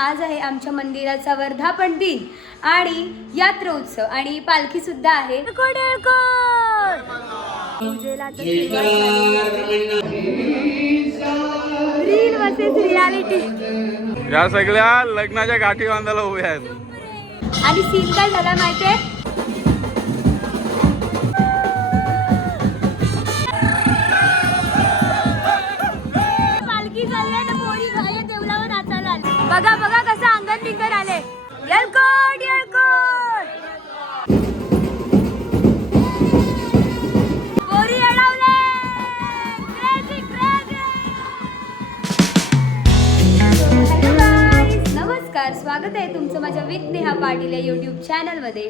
आज आहे आमच्या मंदिराचा वर्धापन दिन आणि यात्रा उत्सव आणि पालखी सुद्धा आहे. या सगळ्या लग्नाच्या गाठी बांधायला उभ्या आहेत. आणि सीन काय झाला माहितीये? बघा बघा कसं अंगण बिंगण आले येळकोट येळकोट. पोरी अडवले नमस्कार. स्वागत आहे तुमचं माझ्या विथ नेहा पाटील या यूट्यूब चॅनलमध्ये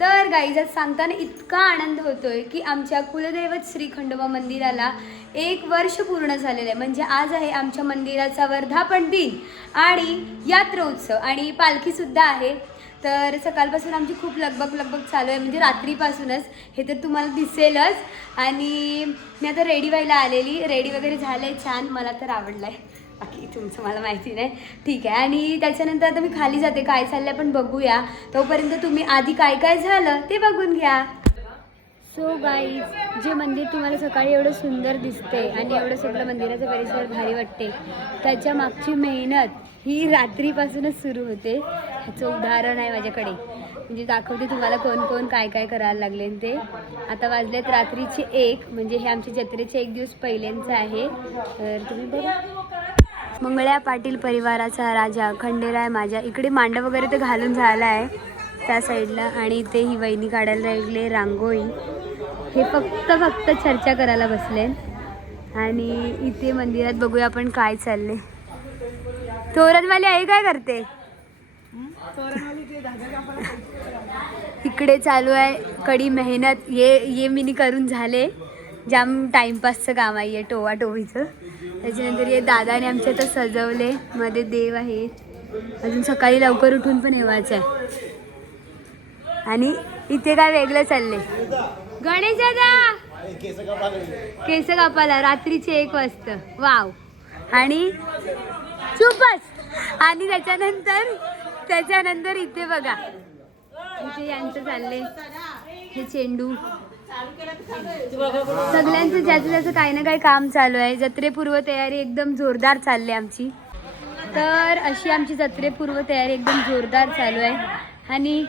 तर गाईजात सांगताना इतका आनंद होतोय की आमच्या कुलदैवत श्री खंडोबा मंदिराला एक वर्ष पूर्ण झालेलं आहे. म्हणजे आज आहे आमच्या मंदिराचा वर्धापन दिन आणि यात्रा उत्सव आणि पालखीसुद्धा आहे. तर सकाळपासून आमची खूप लगबग लगबग चालू आहे. म्हणजे रात्रीपासूनच. हे तर तुम्हाला दिसेलच. आणि मी आता रेडी व्हायला आलेली. रेडी वगैरे झालं आहे छान. मला तर आवडलं आहे बाकी तुमचं मला माहिती नाही. ठीक आहे. आणि त्याच्यानंतर आता मी खाली जाते. काय चाललं आहे पण बघूया. तोपर्यंत तुम्ही आधी काय काय झालं ते बघून घ्या. सो गाईज जे मंदिर तुम्हाला सकाळी एवढं सुंदर दिसते आणि एवढं सगळं मंदिराचं परिसर भारी वाटते त्याच्या मागची मेहनत ही रात्रीपासूनच सुरू होते. ह्याचं उदाहरण आहे माझ्याकडे. म्हणजे दाखवते तुम्हाला कोण कोण काय काय करायला लागले ते. आता वाजलेत रात्रीचे एक म्हणजे हे आमच्या जत्रेचे एक दिवस पहिल्यांचं आहे. तर तुम्ही बघा. मंगळ्या पाटील परिवाराचा राजा खंडेराय माझ्या. इकडे मांडव वगैरे तर घालून झाला आहे त्या साईडला आणि इथे ही वहिनी काढायला लागले रांगोळी. हे फक्त फक्त चर्चा करायला बसले. आणि इथे मंदिरात बघूया आपण काय चालले तोरणवाली आई काय करते? इकडे चालू आहे. कडी मेहनत. ये ये मिनी करून झाले. जाम टाइमपासचं काम आहे हे टोवा टोवीचं. त्याच्यानंतर हे दादाने आमच्या इथं सजवले. मध्ये देव आहे. अजून सकाळी लवकर उठून पण येवायचं आहे. आणि इथे काय वेगळं चालले गणेश दादा! केस कापाला रात्रीचे एक वाजता. वाव. आणि चुपच आणि त्याच्यानंतर त्याच्यानंतर इथे बघा. इथे यांचं चालले हे चेंडू. सगळ्यांचं ज्याचं ज्याचं काही ना काही काम चालू आहे. जत्रेपूर्व तयारी एकदम जोरदार चालली आमची. तर अशी आमची जत्रेपूर्व तयारी एकदम जोरदार चालू आहे. आणि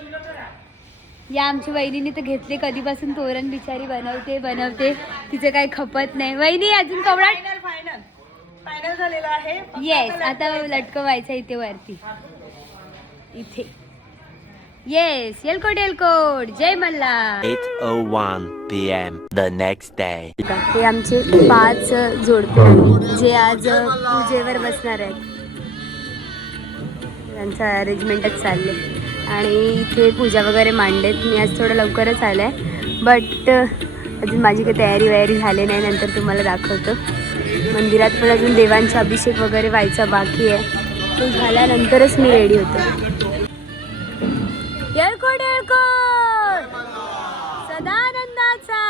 या आमची वहिनीने तर घेतले कधीपासून तोरण बिचारी बनवते बनवते. तिचं काही खपत नाही. वहिनी अजून कवडा फायनल फायनल झालेला आहे. फक्त येस आता लटकवायचं इथे वरती. इथे. येस येलकोट येलकोट. जय Malhar 8:01 p.m. the next day. हे आमचे पाच जोडपे आहेत जे आज पूजेवर बसणार आहेत. त्यांचं अरेंजमेंटच चालले आणि इथे पूजा वगैरे मांडलेत. मी आज थोडं लवकरच आलं आहे. बट अजून माझी काही तयारी वयारी झाली नाही नंतर तुम्हाला दाखवतो. मंदिरात पण अजून देवांचा अभिषेक वगैरे व्हायचा बाकी आहे. तो झाल्यानंतरच मी रेडी होतो. येळकोट येळकोट! सदानंदाचा!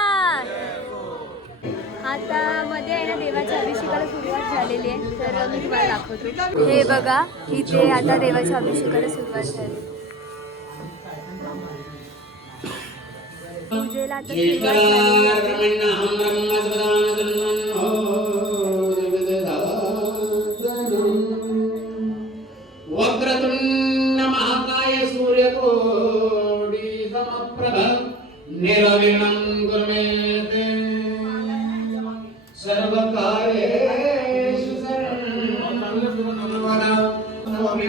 आता मध्ये आहे ना देवाच्या अभिषेकाला सुरुवात झालेली आहे. तर मी तुम्हाला दाखवतो. हे बघा इथे आता देवाच्या अभिषेकाला सुरुवात झाली. पूजेला झाली वक्रतुंड महाकाय सूर्यकोटि समप्रभ निर्विघ्नं कुरु मे देव। सर्वकार्येषु सर्वदा नमामि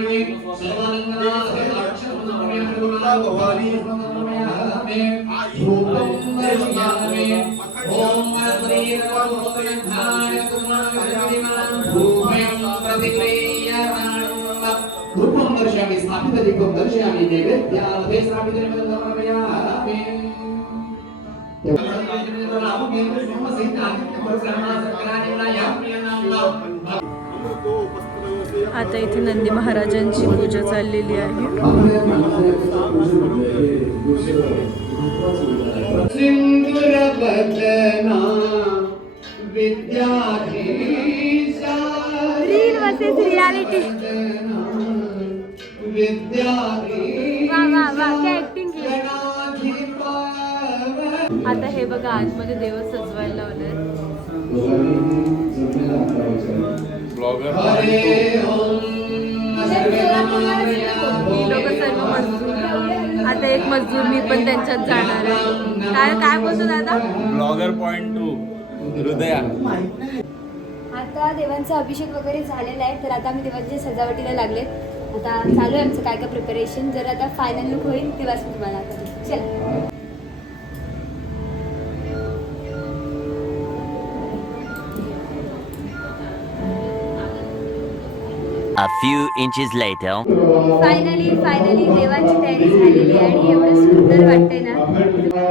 सर्वानन्दनाय अक्षरं नमामि दर्शयामि ॐ परमवीरवरदयन्धाय कुर्मः धूपं प्रतिक्रियाणां धूपं दर्शयामि स्थापितदीपं दर्शयामि नैवेद्यार्थे स्थापितं समर्पयामि आता इथे नंदी महाराजांची पूजा चाललेली आहे सिंदूरबदना विद्याधीशा रील वर्सेस रियालिटी बदना वा वा वा काय ऍक्टिंग केली आता हे बघा आतमध्ये देव सजवायला लावले मजदूर आता एक मजदूर मी पण त्यांच्यात जाणार आहे. काय काय बोलतो दादा? ब्लॉगर पॉइंट टू हृदया. आता देवांचा अभिषेक वगैरे झालेला आहे तर आता आम्ही देवांच्या सजावटीला लागलेत. आता चालू आहे आमचं काय काय प्रिपरेशन जर आता फायनल लुक होईल तेव्हाच मी तुम्हाला आता चल. A few inches later. Finally finally देवाची तयारी झालेली आणि एवढं सुंदर वाटतंय ना.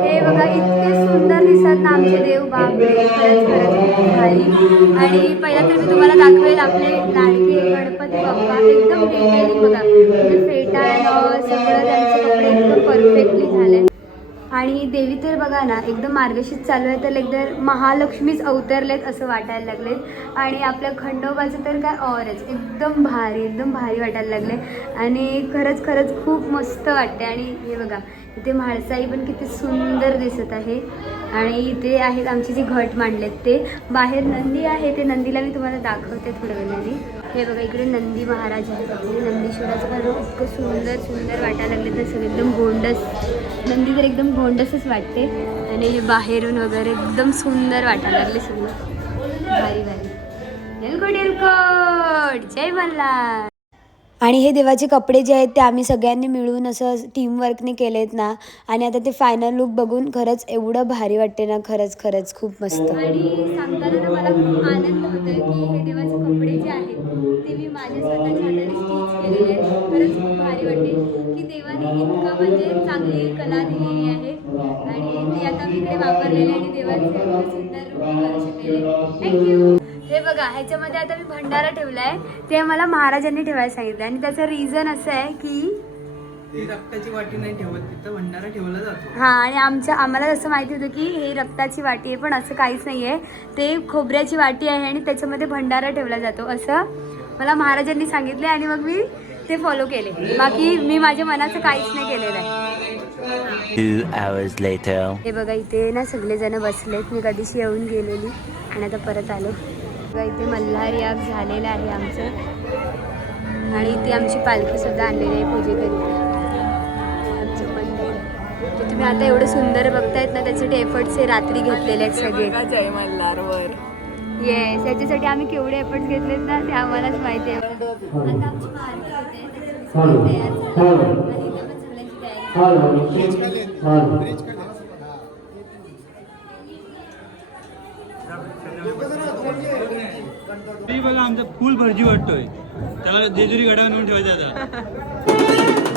हे बघा इतके सुंदर दिसत ना आमचे देव बापरे खरंच खरंच भारी. आणि पहिला तर मी तुम्हाला दाखवेल आपले लाडके गणपती बाप्पा एकदम डिटेलिंग बघा. म्हणजे फेटा सगळं त्यांचे कपडे एकदम परफेक्टली झाले आणि देवी तर बघा ना एकदम मार्गशीर्ष चालू आहे तर एकदम महालक्ष्मीच अवतरलेत असं वाटायला लागलेत आणि आपल्या खंडोबाचं तर काय ऑरच एकदम भारी एकदम भारी वाटायला लागले आणि खरंच खरंच खूप मस्त वाटते आणि हे बघा इथे म्हाळसाई पण किती सुंदर दिसत आहे. आणि इथे आहेत आमचे जे घट मांडलेत ते. बाहेर नंदी आहे ते नंदीला मी तुम्हाला दाखवते थोड्या वेळाने. हे बघा इकडे नंदी महाराज आहेत. नंदीश्वराचं पण रूप इतकं सुंदर सुंदर वाटायला लागले तर सगळं एकदम गोंडस. नंदी तर एकदम गोंडसच वाटते. आणि हे बाहेरून वगैरे एकदम सुंदर वाटायला लागले सगळं. भारी भारी. एलकोट एलकोट जय मल्हार. आणि हे देवाचे कपडे जे आहेत ते आम्ही सगळ्यांनी मिळून असं टीमवर्कने केलेत ना. आणि आता ते फायनल लुक बघून खरंच एवढं भारी वाटते ना. खरंच खरंच खूप मस्त. आणि सांगताना मला खूप आनंद होतोय की हे देवाचे कपडे जे आहेत ते मी माझ्या स्वतःच्या हाताने स्टिच केलेले आहेत. खरंच खूप भारी वाटते की देवाने इतकं म्हणजे चांगली कला दिलेली आहे. आणि ती आता मी इकडे वापरलेली आणि देवाचे सुंदर रूप करू शकलेले थँक्यू हे बघा ह्याच्यामध्ये आता मी भंडारा ठेवलाय. ते मला महाराजांनी ठेवायला सांगितलं आणि त्याचं रिझन असं आहे की ती रक्ताची वाटी नाही ठेवत तिथं भंडारा ठेवला जातो. हा आणि आमच्या आम्हाला असं माहिती होतं की हे रक्ताची वाटी आहे पण असं काहीच नाही आहे ते खोबऱ्याची वाटी आहे आणि त्याच्यामध्ये भंडारा ठेवला जातो असं मला महाराजांनी सांगितले आणि मग मी ते फॉलो केले. बाकी मी माझ्या मनाचं काहीच नाही केलेलं आहे. Two hours later. हे बघा इथे ना सगळेजण बसलेत. मी कधीशी येऊन गेलेली आणि आता परत आलो. बघा इथे मल्हार याग झालेलं आहे आमचं. आणि इथे आमची पालखी सुद्धा आणलेली आहे पूजेकरिता आमचं ते. तुम्ही आता एवढं सुंदर बघतायत ना त्याचे एफर्ट्स हे रात्री घेतलेले आहेत सगळे. जय मल्हारवर. येस याच्यासाठी आम्ही केवढे एफर्ट्स घेतलेत ना ते आम्हालाच माहिती आहे. आता आमची पालखी होते त्याच्यासाठी सगळं तयार झालं आणि इथं पण सगळ्यांची तयारी तरी बघा आमचा फुल भरजी वाटतोय. त्याला जेजुरी गडावर नेऊन ठेवायचं आता.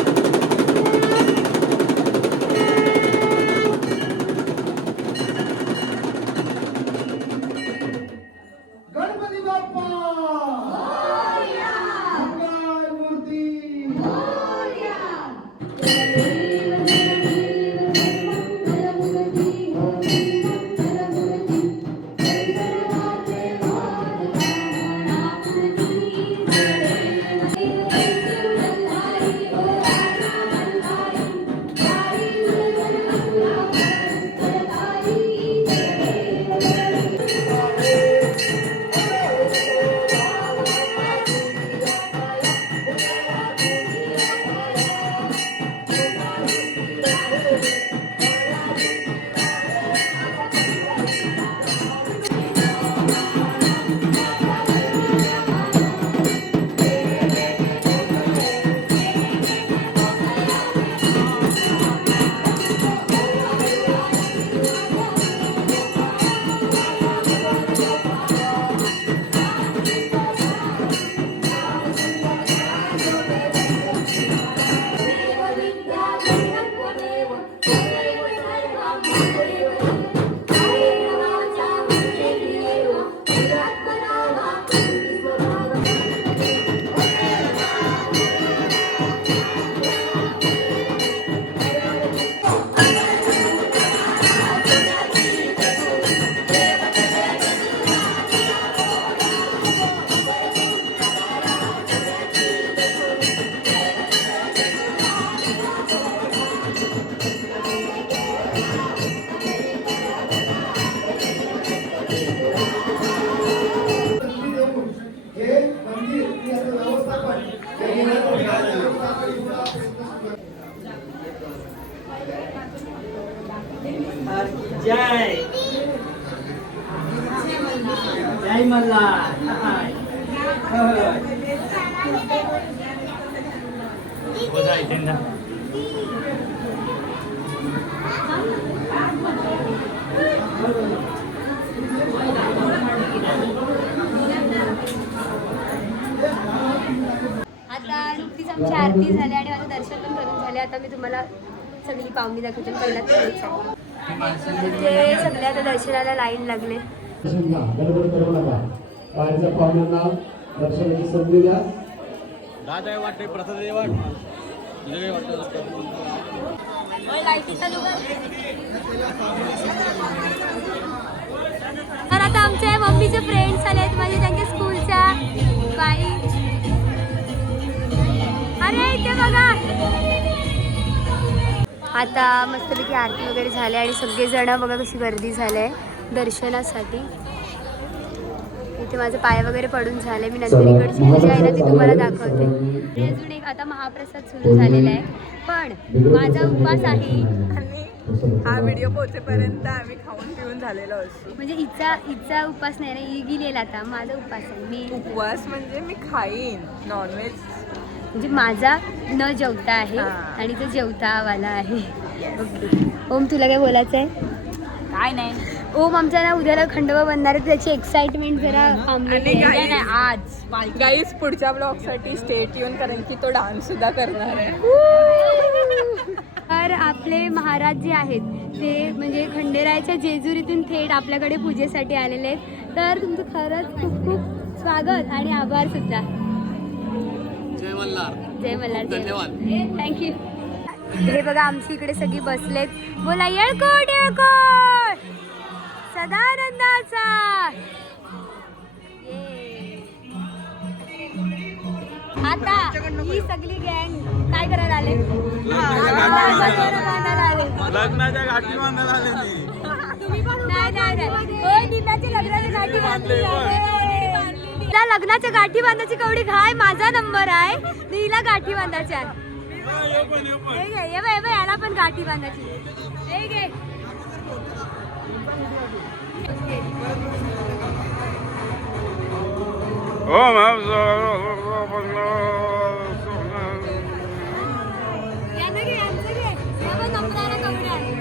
जय। जय मल्हार आता नुकतीच आमची आरती झाली आणि माझं दर्शन पण करून झाले. आता मी तुम्हाला सगळी पाहुणी दाखवते. पहिला ते सगळे आता दर्शनाला लाईन लागले. दर्शन घ्या गडबड करू नका. बाहेरच्या पाहुण्यांना दर्शनाची संधी द्या. वाटते प्रसाद वाट तुझं काय वाटतं तर आता आमचे मम्मीचे फ्रेंड्स आले आहेत म्हणजे त्यांच्या स्कूलच्या बाई. अरे इथे बघा. आता मस्तपैकी आरती वगैरे झाली आणि सगळेजण बघा कशी गर्दी झाली आहे दर्शनासाठी. इथे माझे पाय वगैरे पडून झाले. मी नंतर इकडची पूजा आहे ना ती तुम्हाला दाखवते. आणि अजून एक आता महाप्रसाद सुरू झालेला आहे. पण माझा उपवास आहे. हा व्हिडिओ पोहोचेपर्यंत आम्ही खाऊन पिऊन झालेलो असतो. म्हणजे हिचा हिचा उपास नाही ना ही गेलेला आता. माझा उपास आहे. मी उपवास म्हणजे मी खाईन. नॉनव्हेज म्हणजे माझा न जेवता आहे. आणि तो जेवतावाला आहे. ओके ओम तुला काय बोलायचं आहे? काय नाही. ओम आमचा ना उद्याला खंडोबा बनणार आहे. त्याची एक्साइटमेंट जरा थांबलेली आहे आज गाईज पुढच्या ब्लॉगसाठी स्टेट येऊन कारण की तो डान्स सुद्धा करणार आहे. तर आपले महाराज जे आहेत ते म्हणजे खंडेरायाच्या जेजुरीतून थेट आपल्याकडे पूजेसाठी आलेले आहेत. तर तुमचं खरंच खूप खूप स्वागत आणि आभार सुद्धा. मल्हार. जय मल्हार धन्यवाद. थँक्यू हे बघा आमची इकडे सगळी बसलेत. बोला येळकोट येळकोट. सदानंदाचा. ये. आता ही सगळी गँग काय करायला आले? लग्नाच्या गाठी बांधायला आले मी. नाही नाही नाही. होय, नीलाची लग्नाची गाठी बांधली. आहे. तिला लग्नाच्या गाठी बांधायची कवडी घाय माझा नंबर आहे. नीला गाठी बांधायच्या हे घे, हे बघ, हे बघ, याला पण गाठी बांधायची. हे आहे.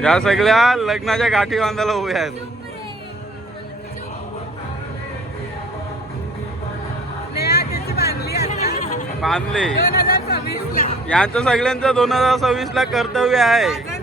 या सगळ्या लग्नाच्या गाठी बांधायला उभ्या आहेत. बांधले. यांचं सगळ्यांचं दोन हजार सव्वीस ला कर्तव्य आहे.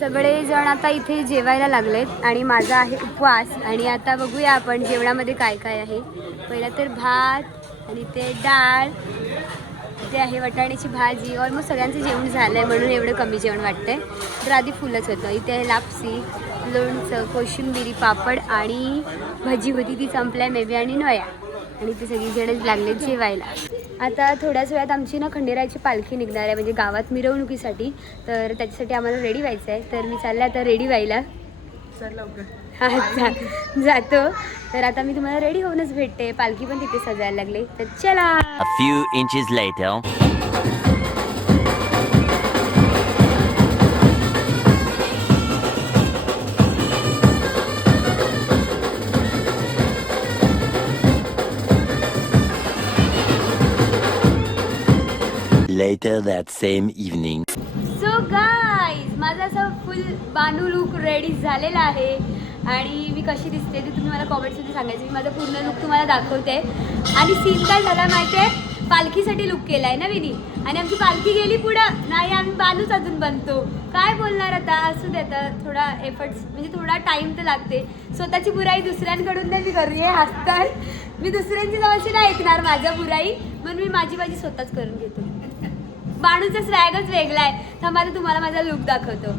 सगळे जण आता इथे जेवायला लागलेत आणि माझा आहे उपवास. आणि आता बघूया आपण जेवणामध्ये काय काय आहे. पहिला तर भात आणि ते डाळ ते आहे वटाण्याची भाजी ऑलमोस्ट सगळ्यांचं जेवण झालं आहे म्हणून एवढं कमी जेवण वाटतंय. तर आधी फुलंच होतं. इथे आहे लापसी लोणचं कोशिंबिरी पापड आणि भजी होती. ती संपल्या मेबी आणि नया आणि ते सगळीजण लागले जेवायला. आता थोड्याच वेळात आमची ना खंडेरायाची पालखी निघणार आहे. म्हणजे गावात मिरवणुकीसाठी. तर त्याच्यासाठी आम्हाला रेडी व्हायचं आहे तर मी चालले आता रेडी व्हायला. हा, जातो. तर आता मी तुम्हाला रेडी होऊनच भेटते. पालखी पण तिथे सजायला लागले. तर चला. A few inches later. Later that same evening. So guys माझा असं फुल बानू लुक रेडी झालेला आहे. आणि मी कशी दिसते ते तुम्ही मला कॉमेंट्समध्ये सांगायचं. मी माझा पूर्ण लुक तुम्हाला दाखवते. आणि सीन काय झाला माहिती आहे पालखीसाठी लुक केला आहे ना विनी? आणि आमची पालखी गेली पुढं. नाही आम्ही बानूच अजून बनतो. काय बोलणार आता? असू दे आता. थोडा एफर्ट्स म्हणजे थोडा टाईम तर लागते. स्वतःची बुराई दुसऱ्यांकडून नाही मी करू हे हसतात मी दुसऱ्यांची जवळची नाही ऐकणार माझ्या बुराई. म्हणून मी माझी माझी स्वतःच करून घेतो. बाणूचा स्वॅगच वेगळा आहे. थांबा तुम्हाला माझा लुक दाखवतो.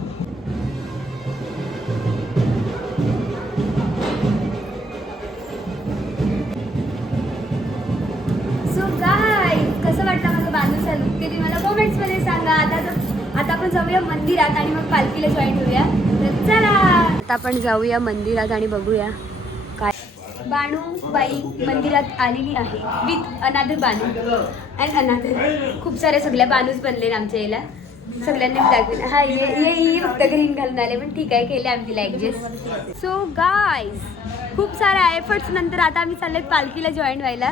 मला कोवेंट्समध्ये सांगा. आता आता आपण जाऊया मंदिरात आणि मग पालखीला जॉईन होऊया. तर चला. आता आपण जाऊया मंदिरात आणि बघूया काय बाणू बाई मंदिरात आलेली आहे. विथ अनादर बानू अँड अनादर खूप साऱ्या सगळ्या बानूच बनले आमच्या याला. सगळ्यांनी दाखवलं हा ये ये ये फक्त ग्रीन घालून आले पण ठीक आहे केले आम्ही तिला ॲडजस्ट सो गाईज खूप साऱ्या एफर्ट्स नंतर आता आम्ही चाललेत पालखीला जॉईन व्हायला.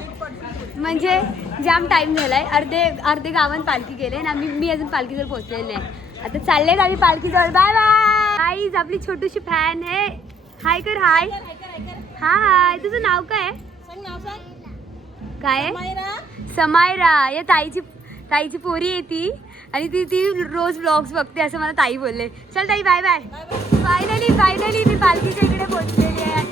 म्हणजे जाम टाईम झालाय. अर्धे अर्धे गावात पालखी गेले आणि आम्ही मी अजून पालखीजवळ पोहोचलेले नाही. आता चाललेत आम्ही पालखीजवळ बाय बाय गाईज आपली छोटीशी फॅन आहे. हाय कर हाय हाय तुझं नाव काय आहे? काय आहे? समायरा. या ताईची ताईची पोरी आहे ती. आणि ती ती रोज ब्लॉग्स बघते असं मला ताई बोलले. चल ताई बाय बाय फायनली फायनली मी पालखीच्या इकडे पोहोचलेली आहे.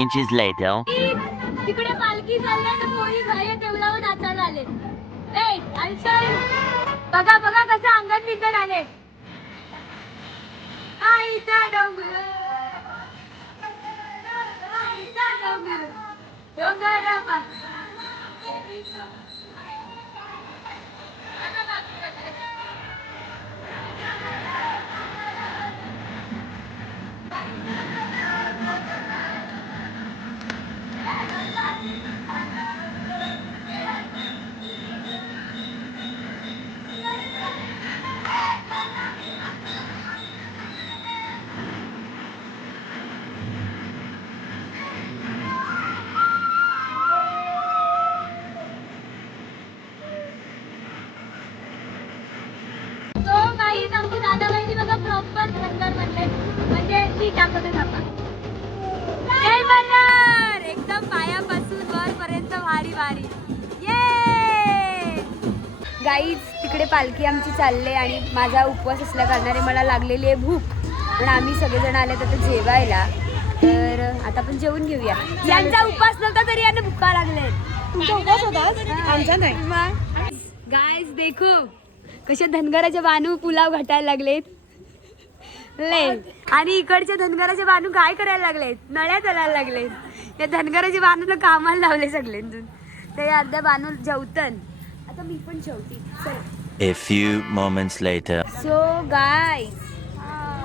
Inches later. तिकडे पालखी चालल्या तर पोरी घरी टेबलावर नाचायला आले. ए आयुष्य बघा बघा कसं अंगण विकत आले. आईचा डोंगर. आईचा डोंगर. डोंगरावर गाईज तिकडे पालखी आमची चालले आणि माझा उपवास असल्या कारणाने मला लागलेली आहे भूक. पण आम्ही सगळेजण आले तर जेवायला. तर आता आपण जेवून घेऊया. यांचा उपवास नव्हता तरी यांना भुका लागले तुमचा उपवास होता आमचा नाही. गाईज देखो. कसे धनगराचे बानू पुलाव घटायला लागलेत. ले. आणि इकडच्या धनगराचे बानू काय करायला लागलेत? नळ्या चालायला लागलेत. या धनगराचे बानू तर कामाला लावले सगळ्यांतून ते अर्ध्या बानू जेवतन. आता मी पण जेवते. चल. A few moments later. So guy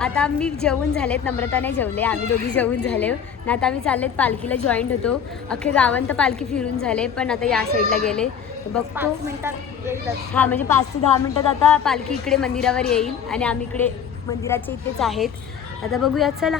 आता आम्ही जेवून झालेत नम्रताने जेवले आम्ही दोघी जेवून झाले. आणि आता आम्ही चाललेत पालखीला जॉईंट होतो. अख्खे गावांत पालखी फिरून झाले पण आता या साईडला गेले. तर बघतो. मिनिटात हा म्हणजे पाच ते दहा मिनिटात आता पालखी इकडे मंदिरावर येईल आणि आम्ही इकडे मंदिराच्या इथेच आहेत. आता बघूया चला.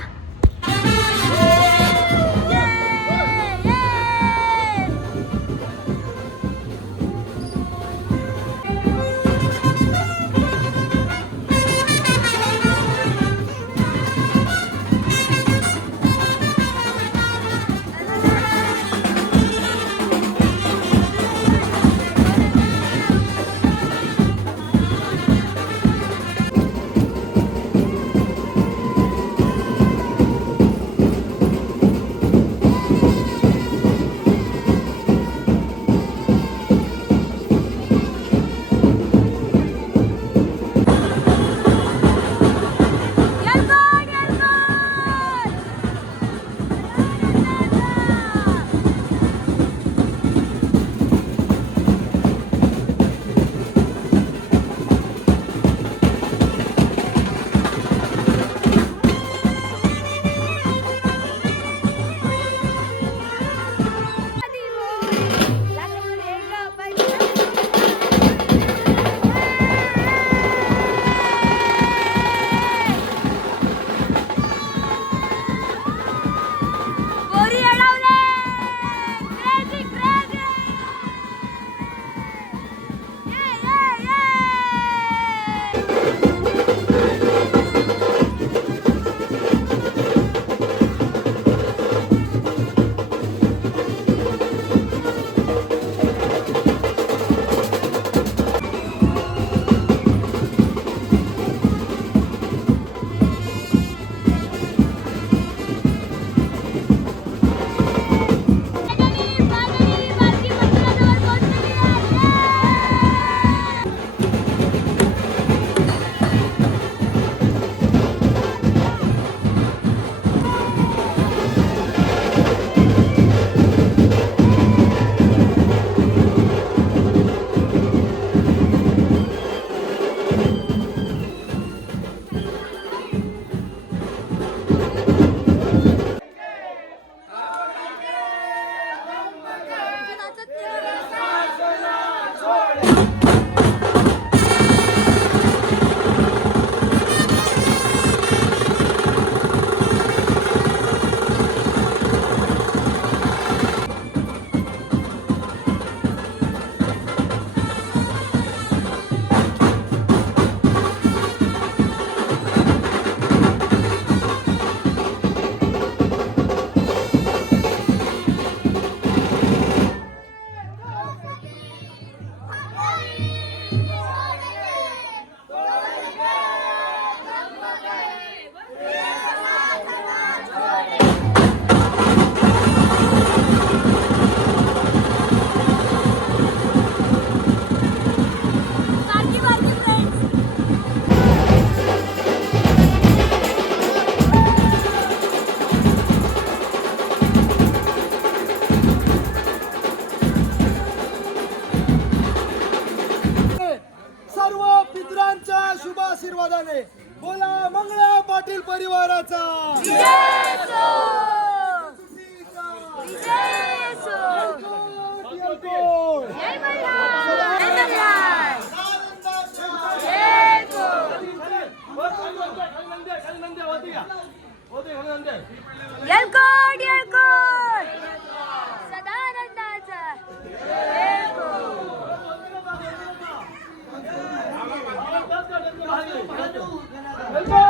समाधाने बोला मंगळा पाटील परिवाराचा येलकोट. जय मल्हार जय मल्हार येलकोट येलकोट सदानंदाचा येलकोट, येलकोट.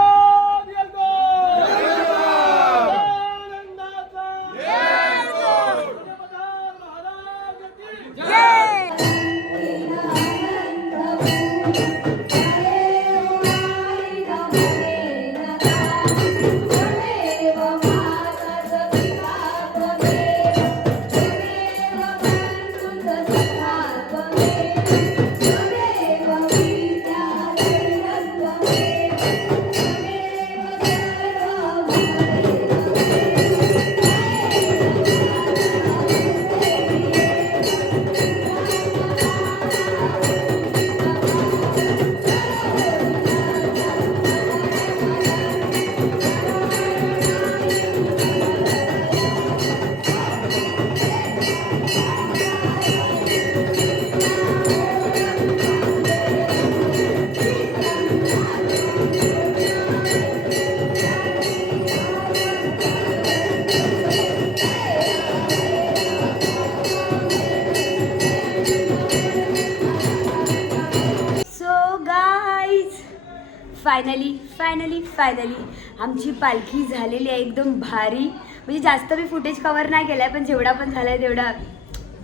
फायनली फायनली आमची पालखी झालेली आहे एकदम भारी. म्हणजे जास्त मी फुटेज कवर नाही केलं आहे पण जेवढा पण झाला आहे तेवढा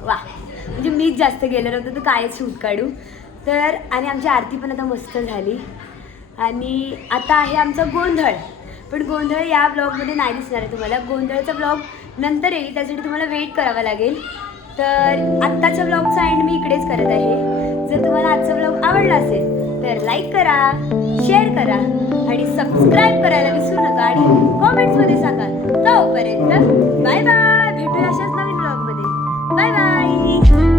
वा. म्हणजे मीच जास्त गेलं नव्हतं तर काय शूट काढू. तर आणि आमची आरती पण आता मस्त झाली. आणि आता आहे आमचा गोंधळ. पण गोंधळ या ब्लॉगमध्ये नाही दिसणार आहे तुम्हाला. गोंधळचा ब्लॉग नंतर येईल त्यासाठी तुम्हाला वेट करावा लागेल. तर आत्ताच्या ब्लॉगचा एंड मी इकडेच करत आहे. जर तुम्हाला आजचा ब्लॉग आवडला असेल तर लाईक करा शेअर करा आणि सबस्क्राईब करायला विसरू नका आणि कॉमेंट्समध्ये सांगा तोपर्यंत बाय बाय भेटूया अशाच नवीन ब्लॉगमध्ये बाय बाय